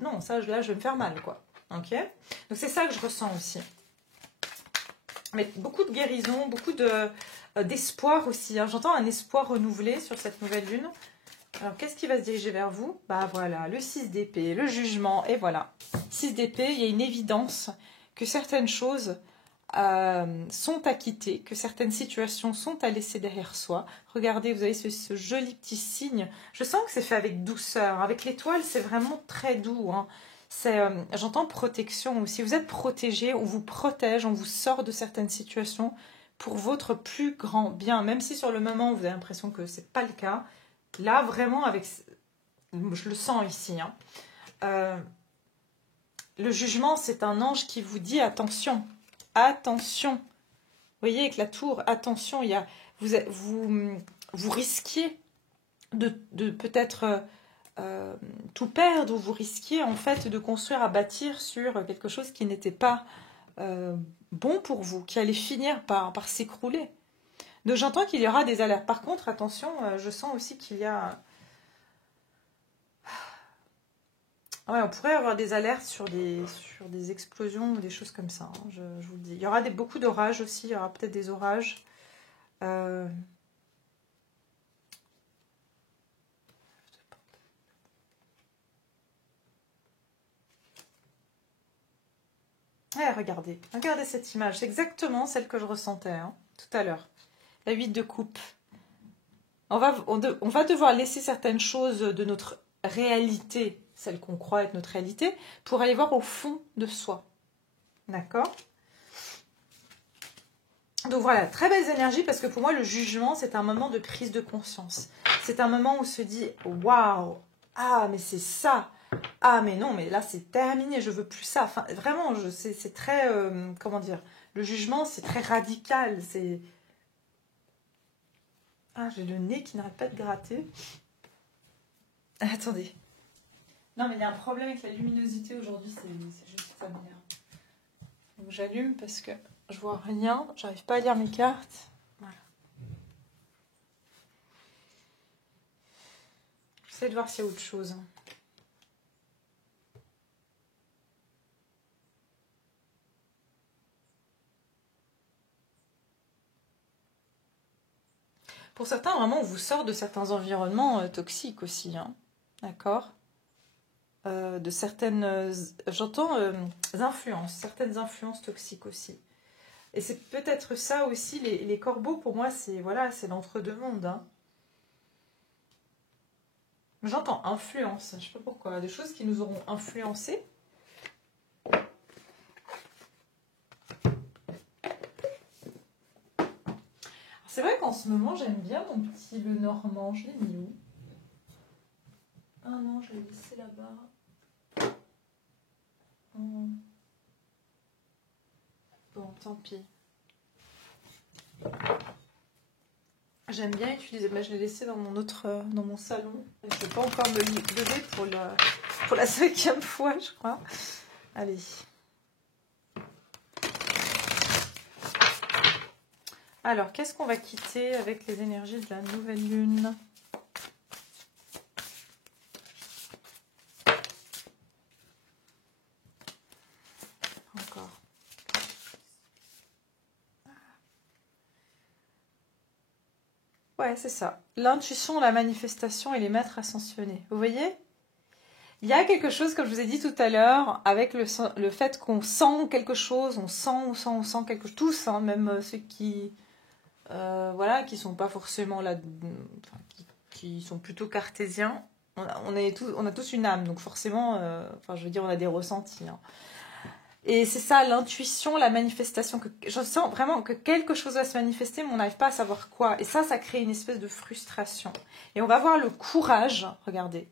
non, ça là, je vais me faire mal, quoi. Ok. Donc c'est ça que je ressens aussi. Mais beaucoup de guérison, beaucoup d'espoir aussi. Hein. J'entends un espoir renouvelé sur cette nouvelle lune. Alors, qu'est-ce qui va se diriger vers vous? Bah voilà, le 6 d'épée, le jugement, et voilà. 6 d'épée, il y a une évidence que certaines choses sont à quitter, que certaines situations sont à laisser derrière soi. Regardez, vous avez ce joli petit signe. Je sens que c'est fait avec douceur. Avec l'étoile, c'est vraiment très doux. Hein. J'entends protection aussi. Vous êtes protégé, on vous protège, on vous sort de certaines situations pour votre plus grand bien. Même si sur le moment, vous avez l'impression que c'est pas le cas. Là, vraiment, je le sens ici. Hein. Le jugement, c'est un ange qui vous dit attention. Attention. Vous voyez, avec la tour, attention, vous risquiez de peut-être tout perdre, ou vous risquiez en fait de construire, à bâtir sur quelque chose qui n'était pas bon pour vous, qui allait finir par s'écrouler. Donc j'entends qu'il y aura des alertes. Par contre, attention, je sens aussi qu'il y a... Ouais, on pourrait avoir des alertes sur des explosions ou des choses comme ça, hein, je vous le dis. Il y aura beaucoup d'orages aussi, il y aura peut-être des orages. Ouais, regardez cette image, c'est exactement celle que je ressentais hein, tout à l'heure. La 8 de coupe. On va devoir laisser certaines choses de notre réalité, celle qu'on croit être notre réalité, pour aller voir au fond de soi. D'accord ? Donc voilà, très belles énergies, parce que pour moi, le jugement, c'est un moment de prise de conscience. C'est un moment où on se dit, waouh, ah, mais c'est ça. Ah mais non, mais là c'est terminé, je veux plus ça. Enfin, vraiment, c'est très, comment dire, le jugement c'est très radical. C'est... Ah, j'ai le nez qui n'arrête pas de gratter. Attendez. Non mais il y a un problème avec la luminosité aujourd'hui, c'est juste ça m'énerve. Donc j'allume parce que je vois rien, j'arrive pas à lire mes cartes. Voilà. J'essaie de voir s'il y a autre chose. Pour certains, vraiment, on vous sort de certains environnements toxiques aussi, hein. D'accord, de certaines, j'entends influences, certaines influences toxiques aussi. Et c'est peut-être ça aussi, les corbeaux, pour moi, c'est voilà, c'est l'entre-deux-mondes, hein. J'entends influence, je ne sais pas pourquoi, des choses qui nous auront influencés. C'est vrai qu'en ce moment, j'aime bien mon petit le normand. Je l'ai mis où? Ah non, je l'ai laissé là-bas. Bon, tant pis. J'aime bien utiliser, mais je l'ai laissé dans mon autre, dans mon salon. Et je ne vais pas encore me lever pour la 5e fois, je crois. Allez. Alors, qu'est-ce qu'on va quitter avec les énergies de la nouvelle lune? Encore. Ouais, c'est ça. L'intuition, la manifestation et les maîtres ascensionnés. Vous voyez? Il y a quelque chose, comme je vous ai dit tout à l'heure, avec le fait qu'on sent quelque chose, on sent quelque chose, tous, hein, même ceux qui, voilà, qui sont pas forcément là, enfin, qui sont plutôt cartésiens. On a tous une âme, donc forcément, enfin, je veux dire, on a des ressentis, hein. Et c'est ça, l'intuition, la manifestation. Que je sens vraiment que quelque chose va se manifester, mais on n'arrive pas à savoir quoi. Et ça crée une espèce de frustration. Et on va voir le courage, regardez.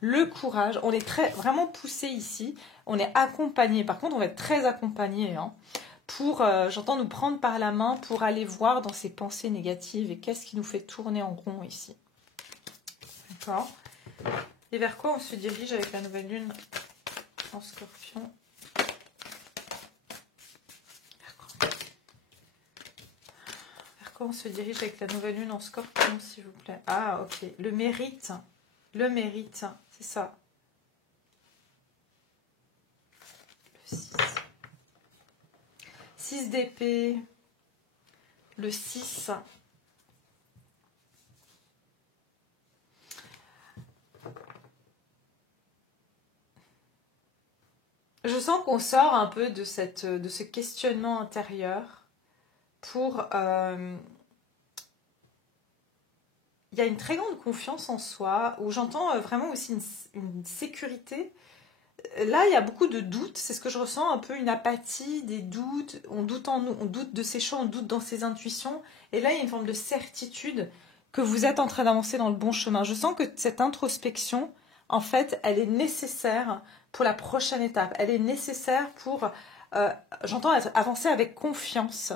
Le courage, on est vraiment poussé ici. On est accompagné. Par contre, on va être très accompagné, hein, pour, j'entends, nous prendre par la main pour aller voir dans ces pensées négatives et qu'est-ce qui nous fait tourner en rond ici. D'accord? Et vers quoi on se dirige avec la nouvelle lune en Scorpion? On se dirige avec la nouvelle lune en Scorpion, s'il vous plaît. Ah, ok. Le mérite, c'est ça. Le 6. 6 d'épée. Le 6. Je sens qu'on sort un peu de ce questionnement intérieur pour... il y a une très grande confiance en soi, où j'entends vraiment aussi une sécurité. Là, il y a beaucoup de doutes, c'est ce que je ressens, un peu une apathie, des doutes, on doute en nous, on doute de ses choix, on doute dans ses intuitions, et là, il y a une forme de certitude que vous êtes en train d'avancer dans le bon chemin. Je sens que cette introspection, en fait, elle est nécessaire pour la prochaine étape, elle est nécessaire pour, j'entends, avancer avec confiance.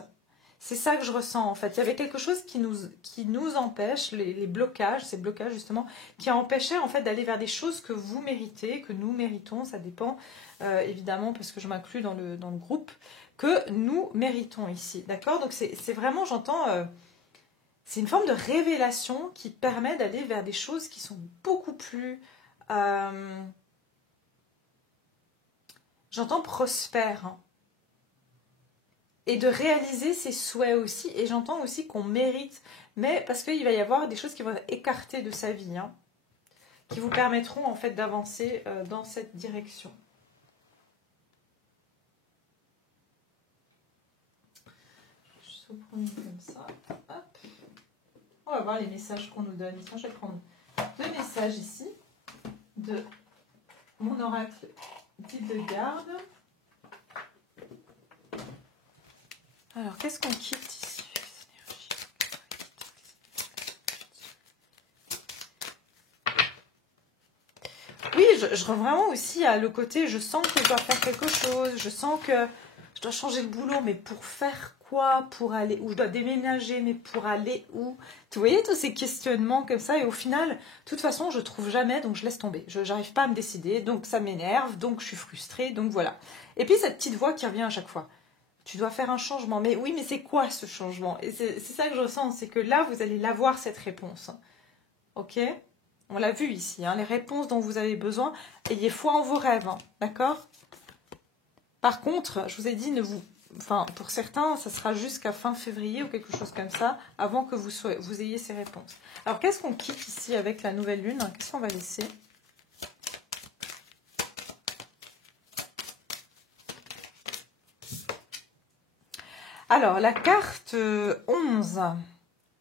C'est ça que je ressens en fait. Il y avait quelque chose qui nous empêche, les blocages, ces blocages justement, qui empêchaient en fait d'aller vers des choses que vous méritez, que nous méritons, ça dépend évidemment parce que je m'inclus dans le groupe, que nous méritons ici. D'accord? Donc c'est vraiment, j'entends, c'est une forme de révélation qui permet d'aller vers des choses qui sont beaucoup plus, j'entends, prospères, hein. Et de réaliser ses souhaits aussi. Et j'entends aussi qu'on mérite, mais parce qu'il va y avoir des choses qui vont être écartées de sa vie, hein, qui vous permettront en fait d'avancer dans cette direction. Je vais juste vous prendre une comme ça. Hop. On va voir les messages qu'on nous donne. Je vais prendre 2 messages ici de mon oracle guide de garde. Alors, qu'est-ce qu'on quitte ici? Oui, je vraiment aussi à le côté, je sens que je dois faire quelque chose, je sens que je dois changer de boulot, mais pour faire quoi? Pour aller où? Je dois déménager, mais pour aller où? Tu voyez tous ces questionnements comme ça, et au final, de toute façon, je trouve jamais, donc je laisse tomber. Je n'arrive pas à me décider, donc ça m'énerve, donc je suis frustrée, donc voilà. Et puis cette petite voix qui revient à chaque fois. Tu dois faire un changement. Mais oui, mais c'est quoi ce changement? Et c'est ça que je ressens, c'est que là, vous allez l'avoir, cette réponse. Ok? On l'a vu ici, hein, les réponses dont vous avez besoin. Ayez foi en vos rêves, hein, d'accord? Par contre, je vous ai dit, enfin, pour certains, ça sera jusqu'à fin février ou quelque chose comme ça, avant que vous ayez ces réponses. Alors, qu'est-ce qu'on quitte ici avec la nouvelle lune? Qu'est-ce qu'on va laisser? Alors, la carte 11.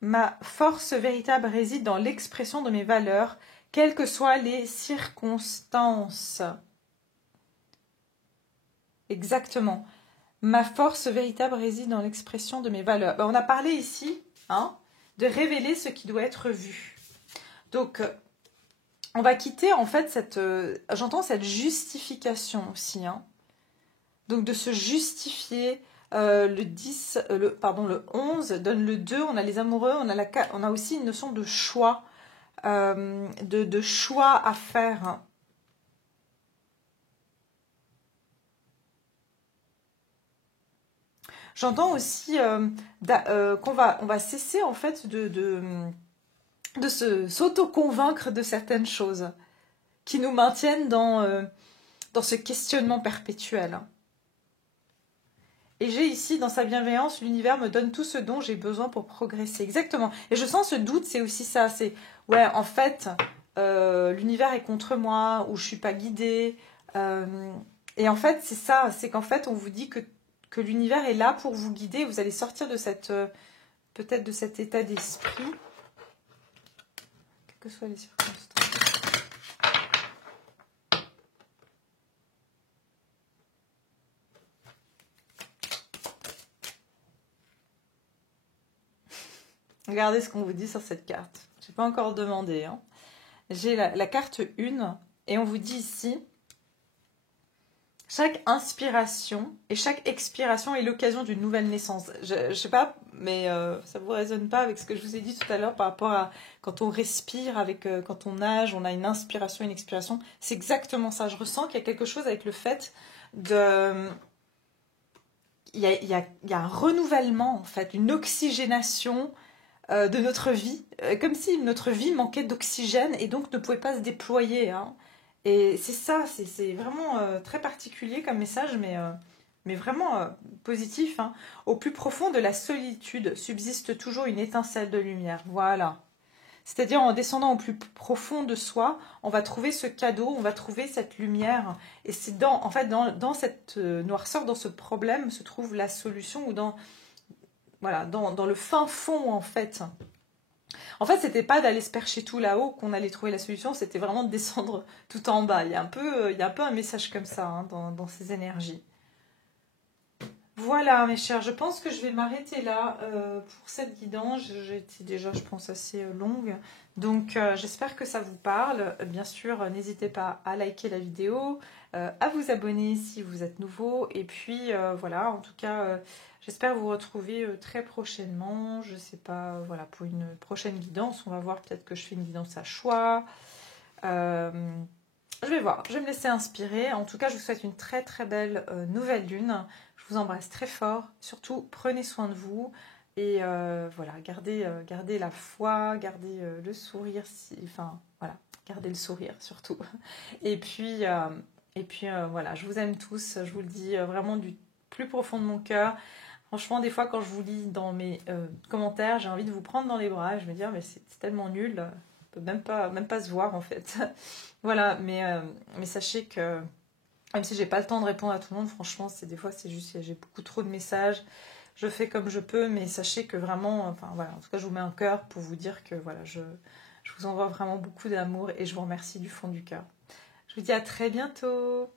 Ma force véritable réside dans l'expression de mes valeurs, quelles que soient les circonstances. Exactement. Ma force véritable réside dans l'expression de mes valeurs. On a parlé ici, hein, de révéler ce qui doit être vu. Donc, on va quitter en fait j'entends cette justification aussi, hein. Donc de se justifier. Le 11 donne le 2, on a les amoureux, on a aussi une notion de choix, de choix à faire, hein. J'entends aussi qu'on va cesser en fait de s'auto-convaincre de certaines choses qui nous maintiennent dans ce questionnement perpétuel. Et j'ai ici, dans sa bienveillance, l'univers me donne tout ce dont j'ai besoin pour progresser. Exactement. Et je sens ce doute, c'est aussi ça. C'est, ouais, en fait, l'univers est contre moi, ou je suis pas guidée. Et en fait, c'est ça. C'est qu'en fait, on vous dit que l'univers est là pour vous guider. Vous allez sortir de peut-être de cet état d'esprit. Quelles que soient les circonstances. Regardez ce qu'on vous dit sur cette carte. Je n'ai pas encore demandé, hein. J'ai la carte 1 et on vous dit ici, chaque inspiration et chaque expiration est l'occasion d'une nouvelle naissance. Je ne sais pas, mais ça ne vous résonne pas avec ce que je vous ai dit tout à l'heure par rapport à quand on respire, quand on nage, on a une inspiration, une expiration. C'est exactement ça. Je ressens qu'il y a quelque chose avec le fait de... Il y a un renouvellement, en fait, une oxygénation de notre vie, comme si notre vie manquait d'oxygène et donc ne pouvait pas se déployer, hein. Et c'est ça, c'est vraiment très particulier comme message, mais vraiment positif, hein. Au plus profond de la solitude subsiste toujours une étincelle de lumière. Voilà. C'est-à-dire en descendant au plus profond de soi, on va trouver ce cadeau, on va trouver cette lumière. Et c'est en fait, dans cette noirceur, dans ce problème, se trouve la solution, ou voilà, dans le fin fond, en fait. En fait, c'était pas d'aller se percher tout là-haut qu'on allait trouver la solution, c'était vraiment de descendre tout en bas. Il y a un peu un message comme ça, hein, dans ces énergies. Voilà, mes chers, je pense que je vais m'arrêter là pour cette guidance. J'ai été déjà, je pense, assez longue. Donc, j'espère que ça vous parle. Bien sûr, n'hésitez pas à liker la vidéo, à vous abonner si vous êtes nouveau. Et puis, voilà, en tout cas, j'espère vous retrouver très prochainement. Je sais pas, voilà, pour une prochaine guidance. On va voir, peut-être que je fais une guidance à choix. Je vais voir, je vais me laisser inspirer. En tout cas, je vous souhaite une très très belle nouvelle lune. Je vous embrasse très fort. Surtout, prenez soin de vous. Et voilà, gardez la foi, gardez le sourire. Enfin, voilà, gardez le sourire surtout. Et puis voilà, je vous aime tous. Je vous le dis vraiment du plus profond de mon cœur. Franchement, des fois, quand je vous lis dans mes commentaires, j'ai envie de vous prendre dans les bras. Je me dis, mais c'est tellement nul. On peut même pas se voir, en fait. Voilà, mais sachez que même si j'ai pas le temps de répondre à tout le monde, franchement, des fois c'est juste j'ai beaucoup trop de messages. Je fais comme je peux, mais sachez que vraiment, enfin voilà, en tout cas, je vous mets un cœur pour vous dire que voilà, je vous envoie vraiment beaucoup d'amour et je vous remercie du fond du cœur. Je vous dis à très bientôt.